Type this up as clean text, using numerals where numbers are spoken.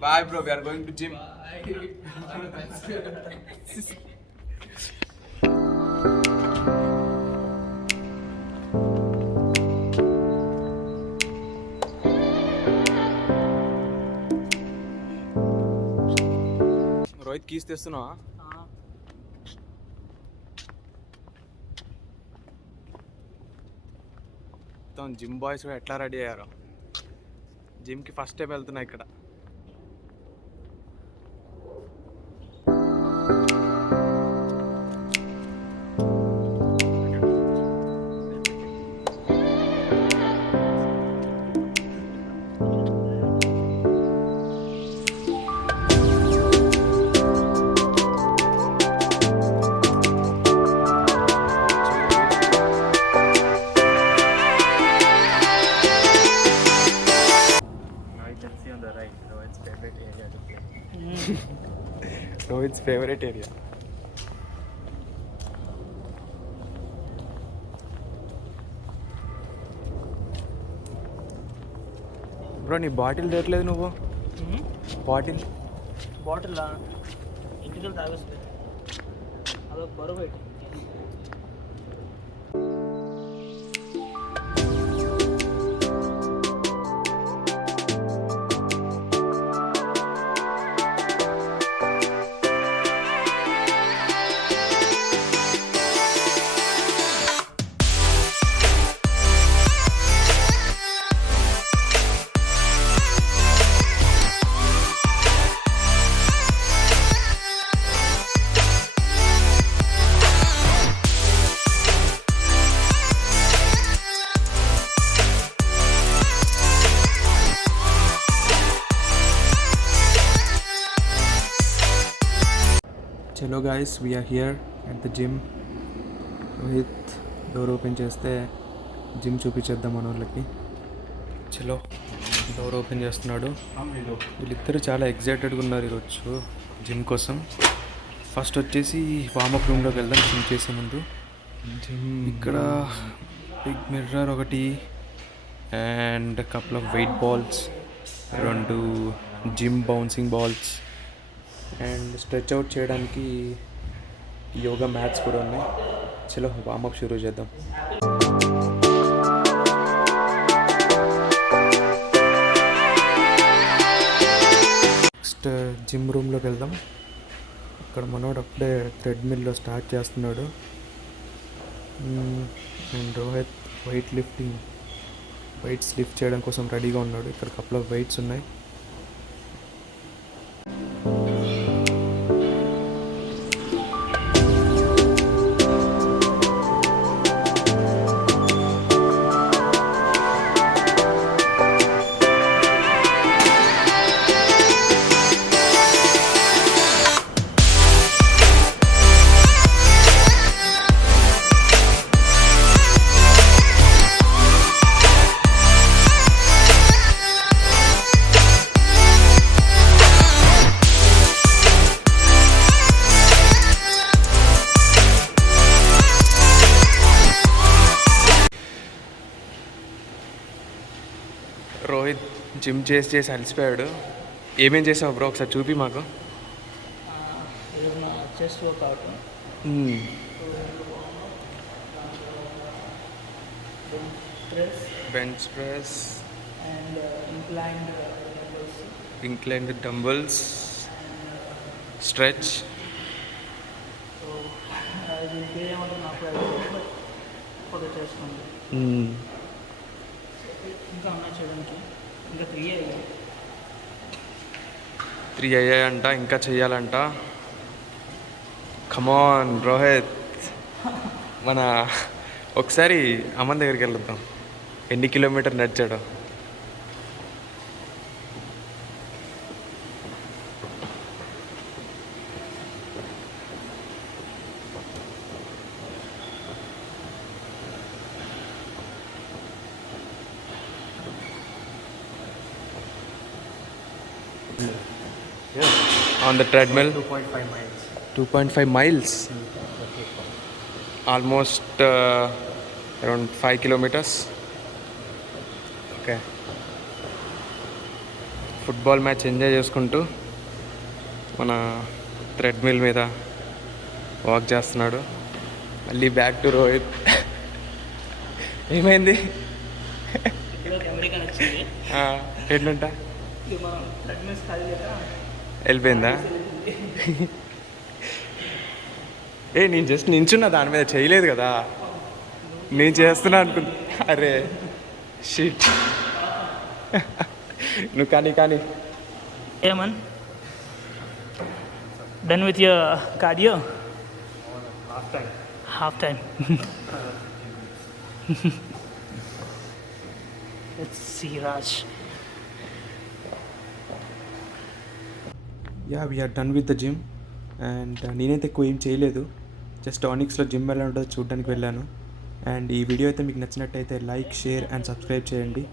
Bye, bro. We are going to gym. Rohit keys తెస్తున్నావా? మొత్తం gym boys కూడా ఎట్లా రెడీ అయ్యారో. జిమ్కి ఫస్ట్ స్టెప్ వెళ్తున్నా ఇక్కడ. Rohit's favorite area. బ్రో నీ బాటిల్ తేట్లేదు నువ్వు? బాటిల్ ఇంటికి తాగొస్తుంది అదొక బరువు పెట్టి. చలో guys, we're here at the gym. Rohit door open చేస్తే జిమ్ చూపించేద్దాం మన వాళ్ళకి. చలో డోర్ ఓపెన్ చేస్తున్నాడు. వీళ్ళిద్దరు చాలా ఎగ్జైటెడ్గా ఉన్నారు ఈరోజు జిమ్ కోసం. ఫస్ట్ వచ్చేసి వార్మప్ రూమ్లోకి వెళ్దాం జిమ్ చేసే ముందు. జిమ్ ఇక్కడ బిగ్ మిర్రర్ ఒకటి and couple of weight balls, 2 gym bouncing balls and stretch out చేయడానికి యోగా మ్యాట్స్ కూడా ఉన్నాయి. చలో వార్మప్ షురూ చేద్దాం. నెక్స్ట్ జిమ్ రూమ్లోకి వెళ్దాం. ఇక్కడ మనోడు అప్పుడే థ్రెడ్మిల్లో స్టార్ట్ చేస్తున్నాడు. అండ్ రోహిత్ వెయిట్స్ లిఫ్ట్ చేయడం కోసం రెడీగా ఉన్నాడు. ఇక్కడ కపుల్ ఆఫ్ వెయిట్స్ ఉన్నాయి. రోహిత్ జిమ్ చేసి అలసిపోయాడు. ఏమేం చేసావు బ్రో ఒకసారి చూపి మాకు. Chest workout, bench press and inclined dumbbells, stretch. ఇంకా ఉన్నాయి చేయడానికి. ఇంకా 3 అయ్యాయంట, ఇంకా చెయ్యాలంట. కమాన్ రోహిత్, మన ఒకసారి అమ్మన్ దగ్గరికి వెళ్దాం. ఎన్ని కిలోమీటర్ నడిచాడు. On the treadmill, 2.5 miles. 2.5 miles, almost around 5 kilometers. Okay, football match enjoy చేసుకుంటూ మన థ్రెడ్మిల్ మీద వాక్ చేస్తున్నాడు. మళ్ళీ బ్యాక్ టు రోహిత్. ఏమైంది? అమెరికా వచ్చింది ఎట్లుంట ఇది మనం ప్రెగ్నెన్స్ ఖాళీ కదా వెళ్ళిపోయిందా? నేను జస్ట్ నించున్నా, దాని మీద చేయలేదు కదా. నేను చేస్తున్నా అనుకున్నా. అరే షిట్. నువ్వు కానీ ఏమన్ done with your cardio half time let's see Raj. We're done with the gym. And నేనైతే ఎక్కువ ఏం చేయలేదు, జస్ట్ ఆనిక్స్లో జిమ్ ఎలా ఉంటుందో చూడడానికి వెళ్ళాను. అండ్ ఈ వీడియో అయితే మీకు నచ్చినట్టయితే లైక్, షేర్ అండ్ సబ్స్క్రైబ్ చేయండి.